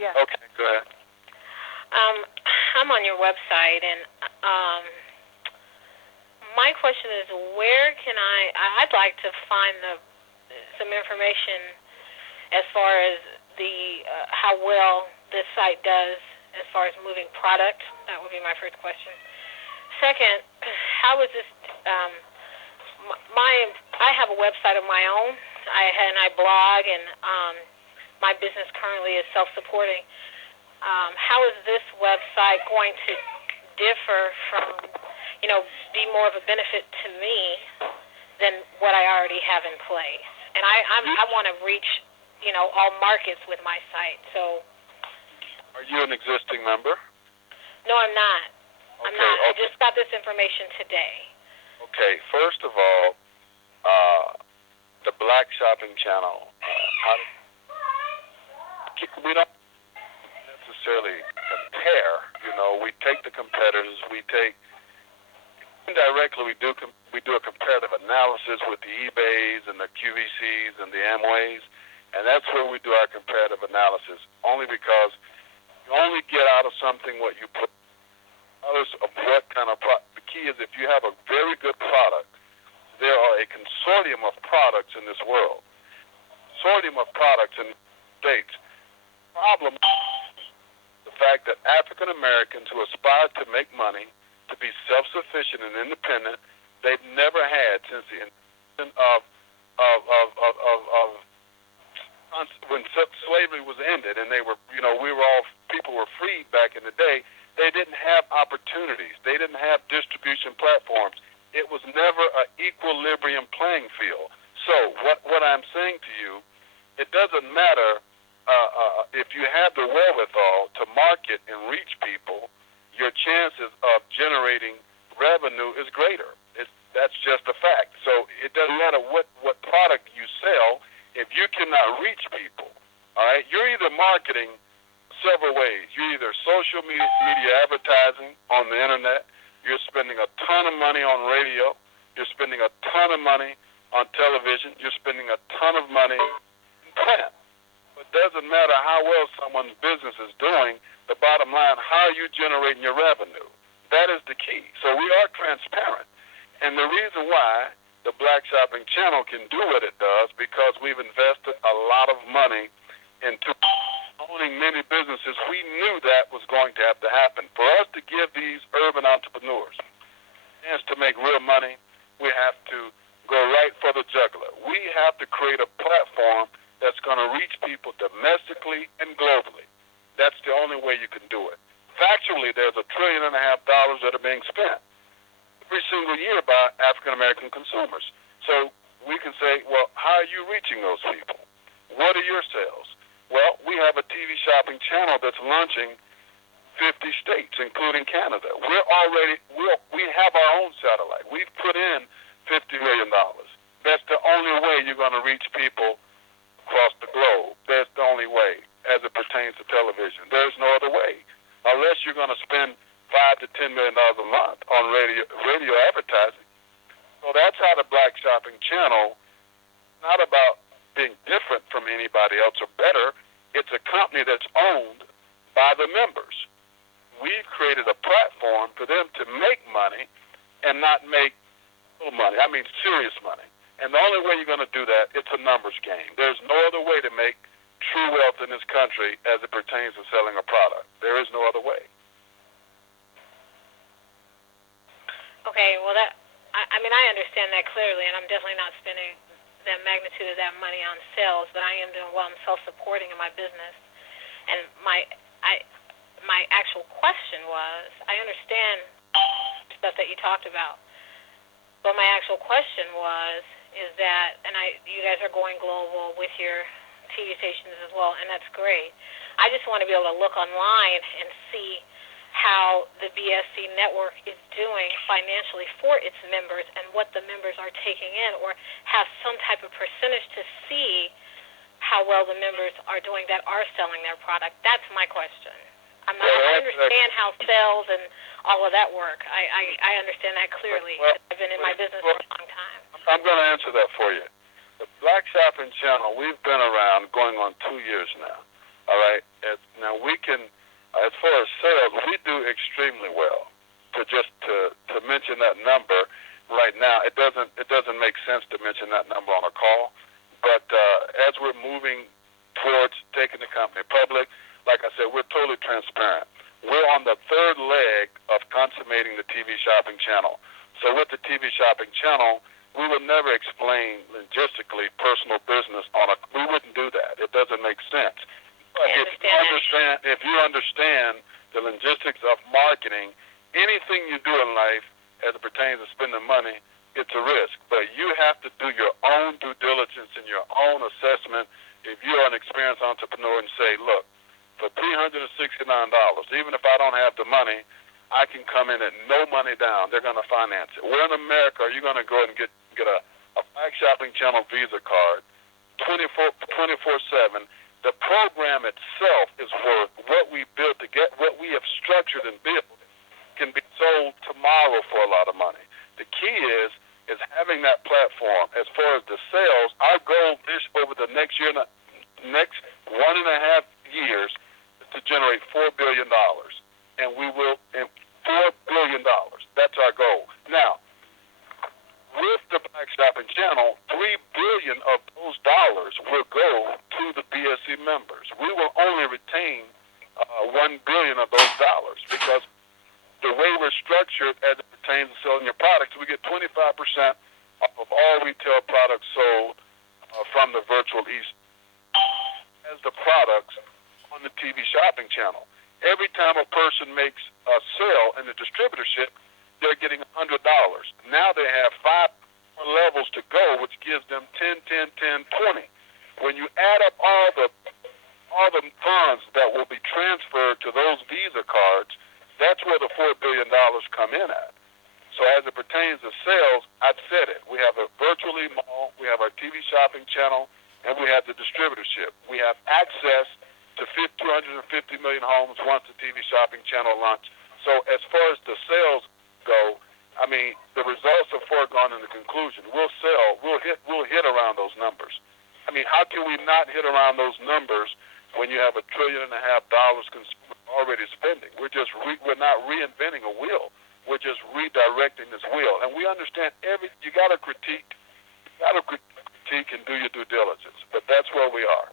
Yes. Okay, go ahead. I'm on your website, and my question is, where can I'd like to find some information as far as the how well this site does as far as moving product. That would be my first question. Second, how is this? I have a website of my own. I blog, and my business currently is self-supporting. How is this website going to differ from, be more of a benefit to me than what I already have in place? And I want to reach, all markets with my site. So, are you an existing member? No, I'm not. Okay, I'm not. I just got this information today. Okay, first of all, the Black Shopping Channel, we don't necessarily compare. We take the competitors. We take indirectly. We do a comparative analysis with the eBays and the QVCs and the Amways, and that's where we do our comparative analysis. Only because you only get out of something what you put. Others of what kind of product. The key is if you have a very good product, there are a consortium of products in this world. Consortium of products in the States. Problem the fact that African Americans who aspire to make money, to be self-sufficient and independent, they've never had since the invention of when slavery was ended, and they were, people were freed back in the day. They didn't have opportunities. They didn't have distribution platforms. It was never an equilibrium playing field. So what I'm saying to you, it doesn't matter if you have the wherewithal to market and reach people, your chances of generating revenue is greater. That's just a fact. So it doesn't matter what product you sell. If you cannot reach people, all right, you're either marketing several ways. You're either social media advertising on the internet, you're spending a ton of money on radio, you're spending a ton of money on television, you're spending a ton of money in print. But it doesn't matter how well someone's business is doing, the bottom line, how are you generating your revenue? That is the key. So we are transparent. And the reason why the Black Shopping Channel can do what it does, because we've invested a lot of money into owning many businesses. We knew that was going to have to happen. For us to give these urban entrepreneurs a chance to make real money, we have to go right for the jugular. We have to create a platform that's going to reach people domestically and globally. That's the only way you can do it. Factually, there's $1.5 trillion that are being spent every single year by African American consumers. So we can say, well, how are you reaching those people? What are your sales? Well, we have a TV shopping channel that's launching 50 states, including Canada. We have our own satellite. We've put in $50 million. That's the only way you're going to reach people across the globe. That's the only way as it pertains to television. There's no other way. Unless you're going to spend $5 to $10 million a month on radio advertising. So that's how the Black Shopping Channel, not about being different from anybody else or better. It's a company that's owned by the members. We've created a platform for them to make money and not make little money. I mean serious money. And the only way you're going to do that, it's a numbers game. There's no other way to make true wealth in this country as it pertains to selling a product. There is no other way. Okay, well, I understand that clearly, and I'm definitely not spending that magnitude of that money on sales, but I am doing well. I'm self-supporting in my business. And my actual question was, I understand stuff that you talked about, but my actual question is that, and you guys are going global with your TV stations as well, and that's great. I just want to be able to look online and see how the BSC network is doing financially for its members and what the members are taking in, or have some type of percentage to see how well the members are doing that are selling their product. That's my question. I understand how sales and all of that work. I understand that clearly. I've been in my business for a long time. I'm going to answer that for you. The Black Shopping Channel, we've been around going on 2 years now. All right. Now we can, as far as sales, we do extremely well. To mention that number right now, it doesn't make sense to mention that number on a call. But as we're moving towards taking the company public, like I said, we're totally transparent. We're on the third leg of consummating the TV shopping channel. So with the TV shopping channel, we would never explain logistically personal business we wouldn't do that. It doesn't make sense. But if you understand the logistics of marketing, anything you do in life as it pertains to spending money, it's a risk. But you have to do your own due diligence and your own assessment. If you're an experienced entrepreneur and say, look, for $369, even if I don't have the money, I can come in at no money down. They're going to finance it. Where in America are you going to go and get a Black Shopping Channel Visa card 24/7? The program itself is worth what we built to get what we have structured and built can be sold tomorrow for a lot of money. The key is having that platform. As far as the sales, our goal is over the next 1.5 years is to generate $4 billion, and we will $4 billion. That's our goal. Now, with the Black Shopping Channel, $3 billion of those dollars will go to the BSC members. We will only retain $1 billion of those dollars because the way we're structured as it pertains to selling your products, we get 25% of all retail products sold from the virtual East as the products on the TV shopping channel. Every time a person makes a sale in the distributorship, they're getting $100. Now they have 5 more levels to go, which gives them 10, 10, 10, 20. When you add up all the funds that will be transferred to those Visa cards, that's where the $4 billion come in at. So as it pertains to sales, I've said it. We have a virtual mall, we have our TV shopping channel, and we have the distributorship. We have access to 250 million homes once the TV shopping channel launches. So as far as the sales go, I mean, the results are foregone in the conclusion. We'll sell. We'll hit around those numbers. I mean, how can we not hit around those numbers when you have $1.5 trillion consumers already spending? We're not reinventing a wheel. We're just redirecting this wheel. And we understand you got to critique and do your due diligence. But that's where we are.